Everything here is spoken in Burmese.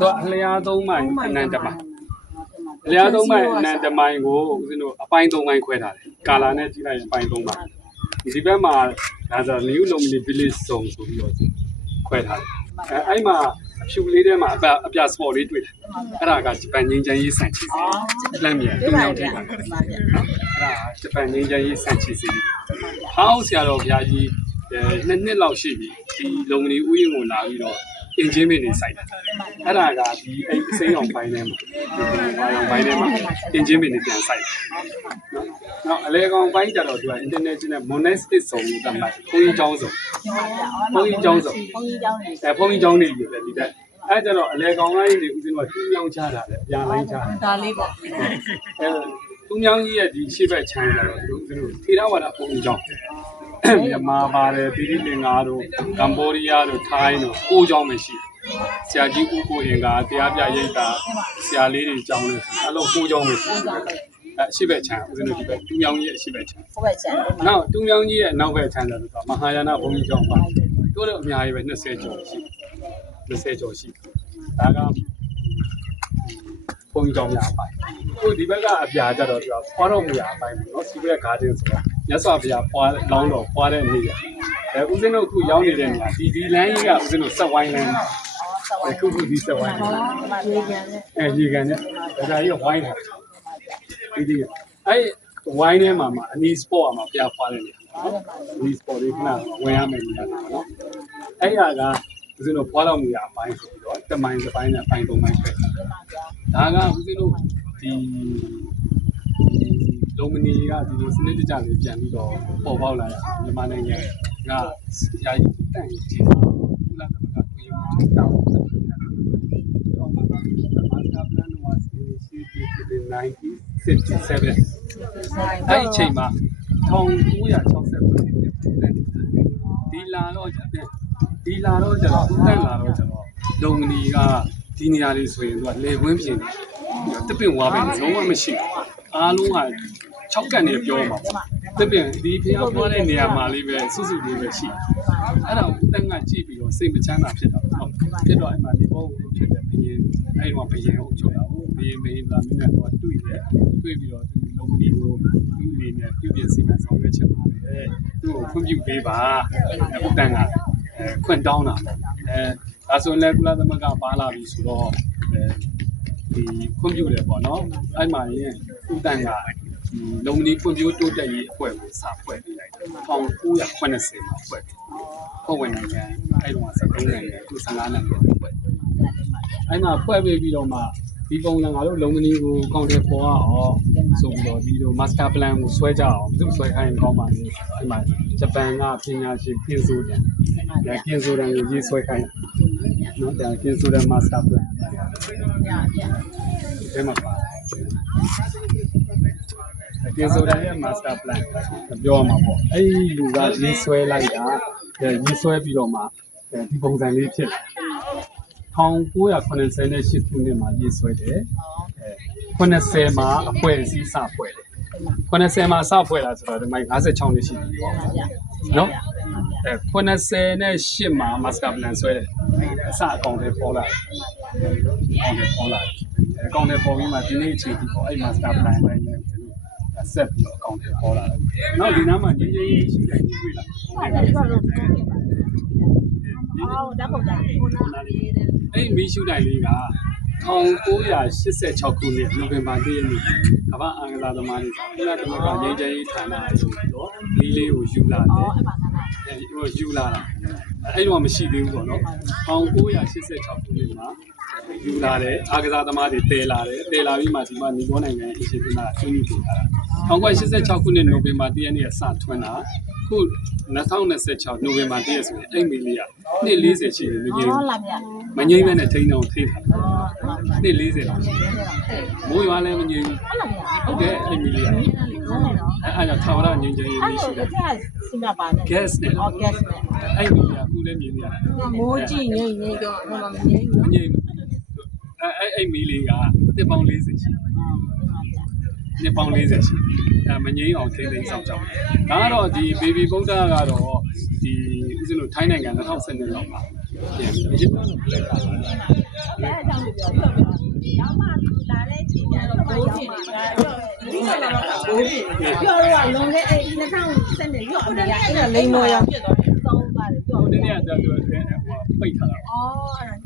သူလျားသုံးမိုင်အနန္တမိုင်လျားသုံးမိုင်အနန္တမိုင်ကိုဦးဇင်းတို့အပိုင်း၃ပိုင်းခွဲထားတယ်ကာလာနဲ့ကြည့်လိုက်ရင်အပိုင်း၃ပိုင်းဒီဘက်မှာဒါဆို new lonely village zone ဆိုပြီးတော့ခွဲထားတယ်အဲ့မှာအဖြူလေးထဲမှာအပြစပေါ်လေးတွေ့တယ်အဲ့ဒါကဂျပန်ငင်းချမ်းရေးဆန်ချီစီလမ်းမြန်တုံးရောက်ထိတာနော်အဲ့ဒါဂျပန်ငင်းချမ်းရေးဆန်ချီစီဟောင်းဆရာတော်ဘုရားကြီးနှစ်လောက်ရှိပြီဒီလုံမီဥယျာဉ်ကိုလာပြီးတော့အင်ဂျင်မင်တွေစိုက်တာအဲ့ဒါကဒီအိတ်စိမ်းအောင်ပိုင်းထဲမှာဒီပိုင်းထဲမှာအင်ဂျင်မင်တွေပြန်စိုက်နော်နောက်အလဲကောင်ပိုင်းကြတော့သူက international monastic zone လို့သတ်မှတ်ဘုန်းကြီးကျောင်းစုံဘုန်းကြီးကျောင်းစုံဘုန်းကြီးကျောင်းတွေဘုန်းကြီးကျောင်းတွေယူတယ်ဒီတက်အဲ့ကြတော့အလဲကောင်လိုက်တွေဦးဇင်းတို့ကတူးမြောင်းချတာလေအပြာလိုင်းချတာဒါလေးပေါ့အဲတူးမြောင်းကြီးရဲ့ဒီရှေ့ဘက်ချမ်းကြတော့ဦးဇင်းတို့ထေရဝါဒဘုန်းကြီးကျောင်းမြန်မာပါတယ်သီရိလင်္ကာတို့ကမ္ဘောဒီးယားတို့ထိုင်းတို့ကိုးကျောင်းမရှိဆရာကြီးဦးကိုအင်္ဂါတရားပြရိပ်သာဆရာလေးတွေကျောင်းလို့အဲ့လိုကိုးကျောင်းမရှိအရှိဘက်ချမ်းဦးဇင်းတို့ဒီဘက်တူးမြောင်းကြီးရဲ့အရှိဘက်ချမ်းဟုတ်ဘက်ချမ်းနောက်တူးမြောင်းကြီးရဲ့နောက်ဘက်ချမ်းတယ်ဆိုတော့မဟာယာနဘုန်းကြီးကျောင်းပါတို့တော့အများကြီးပဲ20ကျော်ရှိ20ကျော်ရှိဒါကဘုန်းကြီးကျောင်းများအပိုင်းဟိုဒီဘက်ကအပြာကြတော့သူကဖွားတော်မူရာအပိုင်းပေါ့နော်စီဘက်ဂါဒင်ဆိုတော့မြတ်စွာဘုရားဖွားလောင်းတော်ဖွားတဲ့နေ့ရဦးဇင်းတို့အခုရောက်နေတဲ့နေရာဒီလမ်းကြီးကဦးဇင်းတို့ဆက်ဝိုင်းလမ်းအခုဒီဆက်ဝိုင်းရေကန်နဲ့ဒါကြီးဝိုင်းတာဒီအဲ့ဝိုင်းထဲမှာအနီးစပေါ့မှာဘုရားဖွားတဲ့နေရာနော်ဒီစပေါ့လေးခဏဝင်ရမယ်နေရာနော်အဲ့ရကဦးဇင်းတို့ဖွားတော်မူရာအပိုင်းဆိုပြီးတော့တမိုင်းတစ်ပိုင်းနဲ့အပိုင်း၃ပိုင်းပဲဒါကဦးဇင်းတို့ဒီလုံမနီကဒီလိုစနစ်တကျလေးပြန်ပြီးတော့ပေါ်ပေါက်လာတယ်မြန်မာနိုင်ငံကရာကြီးတန့်ကြီးကုလသမဂ္ဂပြည်မှုချုပ်တောင်းwas initiated in 1957အဲ့ဒီအချိန်မှာ1960ခုနှစ်ဒီလာတော့ကျတော့ဦးတန့်လာတော့ကျတော့လုံမနီကဒီနေရာလေးဆိုရင်သူကလေဝင်းပြင်တပင်ဝါပင်လုံးဝမရှိအားလုံးက6ကန်နေပြောမှာတပင်ဒီဖျားပွားတဲ့နေရာမှာလေးပဲစုစုလေးပဲရှိအဲ့ဒါဦးတန်းကကြည့်ပြီးတော့စိတ်မချမ်းသာဖြစ်တော့ဖြစ်တော့အဲ့မှာဒီဘောကိုဖြစ်တဲ့ဘယင်းအဲ့ဒီမှာဘယင်းကိုချုပ်တာဟုတ်ဘယင်းမင်းလာမင်းကတော့တွေ့ပြီးတော့သူလုံးမီကိုသူ့အနေနဲ့ပြုပြင်စီမံဆောင်ရွက်ချင်ပါတယ်သူ့ကိုခွင့်ပြုပေးပါဦးတန်းကခွင့်တောင်းတာဒါဆိုလည်းကုလသမဂ္ဂပါလာပြီဆိုတော့ဒီခွင့်ပြုတယ်ပေါ့နော်အဲ့မှာရင်ဦးတန်းကလုံမီဖွံ့ဖြိုးတိုးတက်ရေးအဖွဲ့ကိုစဖွဲ့ပေးလိုက်တယ်1980မှာဖွဲ့ဖွဲ့ဝင်နိုင်ငံအဲ့တော့73နိုင်ငံသူ15နိုင်ငံဖွဲ့အဲ့မှာဖွဲ့ပေးပြီးတော့မှဒီပုံစံငါတို့လုံမီကိုကောင်တယ်ပေါ်အောင်ဆိုပြီးတော့ဒီလို master plan ကိုဆွဲကြအောင်သူဆွဲခိုင်းကောင်းပါလေအဲ့မှာဂျပန်ကပညာရှင်ကင်းဆိုတယ်ကင်းဆိုတယ်ကိုရေးဆွဲခိုင်းနော်ဒါကင်းဆိုတဲ့ master plan ဒီမှာပါကင်းဆိုတဲ့ master plan ပြောမှာပေါ့အဲ့ဒီလူကရေးဆွဲလိုက်တာရေးဆွဲပြီးတော့မှဒီပုံစံလေးဖြစ်1988ခုနှစ်မှာရေးဆွဲတယ်80မှာအဖွဲ့အစည်းစဖွဲ့တယ်80မှာစဖွဲ့တာဆိုတော့ဒီမိုင်56နှစ်ရှိပြီပေါ့နော်88မှာ master plan ဆွဲတယ်အစအကောင်တွေပေါ်လာအကောင်တွေပေါ်ပြီးမှဒီနေ့အချိန်ဒီပေါ့အဲ့ master plan တိုင်းနဲ့ဆက်ပြီးတော့အကောင်တွေပေါ်လာတယ်နောက်ဒီနားမှာငင်းကြီးရှိတယ်ကြီးတွေ့လာအဲ့မီးရှူတိုင်းလေးက1986ခုနှစ်နိုဝင်ဘာလ ရက်နေ့ကမ္ဘာအင်္ဂလာသမားတွေကုလသမဂ္ဂငြိမ်းချမ်းရေးဌာနဆိုတော့ဒီလေးကိုယူလာတယ်ယူလာတာအဲ့တော့မရှိသေးဘူးပေါ့နော်1986ခုနှစ်မှာယူလာတယ်အားကစားသမားတွေတည်လာပြီးမှဒီမှာညီပေါ်နိုင်ငံအရှိန်ကဆွေးနွေးနေတာ1986ခုနှစ်နိုဝင်ဘာလ ရက်နေ့ကစထွန်းတာခု2026နိုဝင်ဘာလ ရက်ဆိုရင်အဲ့မီလီယာနှစ်40ရှိတယ်မငြိမ်းမဲနဲ့ထိန်းအောင်ထိထားနှစ်40လောက်မိုးရွာလည်းမငြိမ်းဟုတ်တယ်အဲ့မီလီယာအဲ့ဒါထာဝရငြိမ်းချမ်းရေးရှိတယ်စီမပါနဲ့ gas နဲ့ gas နဲ့အဲ့မီလီယာခုလည်းမြင်နေရတယ်မိုးကြည့်ငြိမ်းကြောဟိုမှာမငြိမ်းအဲ့မီလီယာတစ်ပေါင်း40ရှိနှစ်ပေါင်း40ရှိမငြိမ်းအောင်ထိန်းဆောင်ကြအောင်ဒါကတော့ဒီ baby ဗုဒ္ဓကတော့ဒီဦးဇင်းတို့ထိုင်းနိုင်ငံ2012လောက်မှာပြန်ပြီးလက်ခံလာ လို့ပြောရော့ရောက်မှလာတဲ့ချိန်ကျတော့ဘိုးဖြစ်နေတာပြီးတော့ဘိုးဖြစ်ပြောတော့လုံးခဲ့အဲ့2010နဲ့ရော့အမေကအဲ့လိမ္မော်ရဖြစ်သွားတယ်သုံးသွားတယ်ပြော ဟိုတနေ့ကကြာပြောဟိုပိတ်ထားတာ အော်အဲ့ဒါ